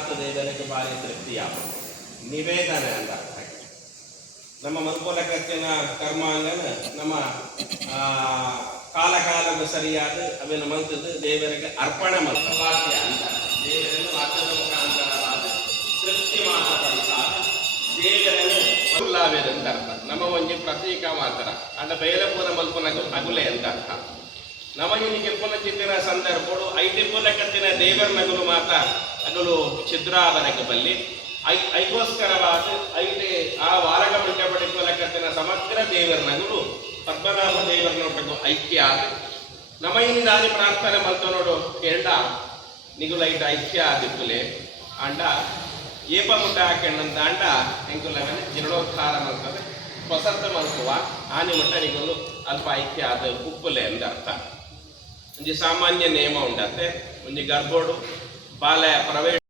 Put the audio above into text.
ಮಾತ ದೇವರಿಗೆ ಭಾರಿ ತೃಪ್ತಿಯಾಗ ನಿವೇದನ ಅಂತ ನಮ್ಮ ಮಲ್ಕೋಲಕತ್ತಿನ ಕರ್ಮಾಂಗನ ನಮ್ಮ ಕಾಲಕಾಲದ ಸರಿಯಾದ ಅವೇನು ಮಲ್ತದ್ದು ದೇವರಿಗೆ ಅರ್ಪಣೆ ವಾಕ್ಯ ಅಂತ ದೇವರನ್ನು ವಾಕ್ಯದ ಮುಖಾಂತರವಾದ ತೃಪ್ತಿ ಮಾತಪಡಿಸಾದ ದೇವರನ್ನು ಉಲ್ಲಾವೇದಂತ ಅರ್ಥ ನಮ್ಮ ಒಂಜಿ ಪ್ರತೀಕ ಮಾತ್ರ ಅಂಡ ಬೇಲಪುರ ಮಲ್ಪುನಗು ಅಗುಲೆ ಅಂತ ಅರ್ಥ ನಮಗೆ ಪುನ ಚಿತ್ತಿನ ಸಂದರ್ಭಗಳು ಐಟಿ ಪುಲಕತ್ತಿನ ದೇವರ ನಗಲು ಮಾತ ಅಗಲು ಛಿದ್ರಾವನಕ್ಕೆ ಬಲ್ಲಿ ಐಗೋಸ್ಕರವಾದ ಐಟಿ ಆ ವಾರಗ ಬಿಟ್ಟಬಡಿ ಪುಲಕತ್ತಿನ ಸಮಗ್ರ ದೇವರ ನಗಲು ಪದ್ಮನಾಭ ದೇವರ ನೋಟಕ್ಕೂ ಐಕ್ಯ ಆದ ನಮಗಿನ ದಾರಿ ಪ್ರಾರ್ಥನೆ ಮಲ್ತು ನೋಡು ಕೇಳ ನಿಗುಲ ಐಟ ಐಕ್ಯ ಆದಿಪ್ಪುಲೆ ಅಂಡ ಏಪ ಮುಟ್ಟ ಹಾಕೊಂಡಂತ ಅಂಡ ಎಂಕುಲವೇ ಜೀರ್ಣೋದ್ಧಾರ ಮಲ್ತದೆ ಹೊಸತ ಮಲ್ಕುವ ಆನೆ ಮುಟ್ಟ ನಿಗುಲು ಅಲ್ಪ ಐಕ್ಯ ಆದ ಉಪ್ಪುಲೆ ಅಂತ ಅರ್ಥ ಒಂಜಿ ಸಾಮಾನ್ಯ ನೇಮ ಉಂಡತ್ತೆ ಒಂಜಿ ಗರ್ಭೋಡು ಬಾಲ ಪ್ರವೇಶ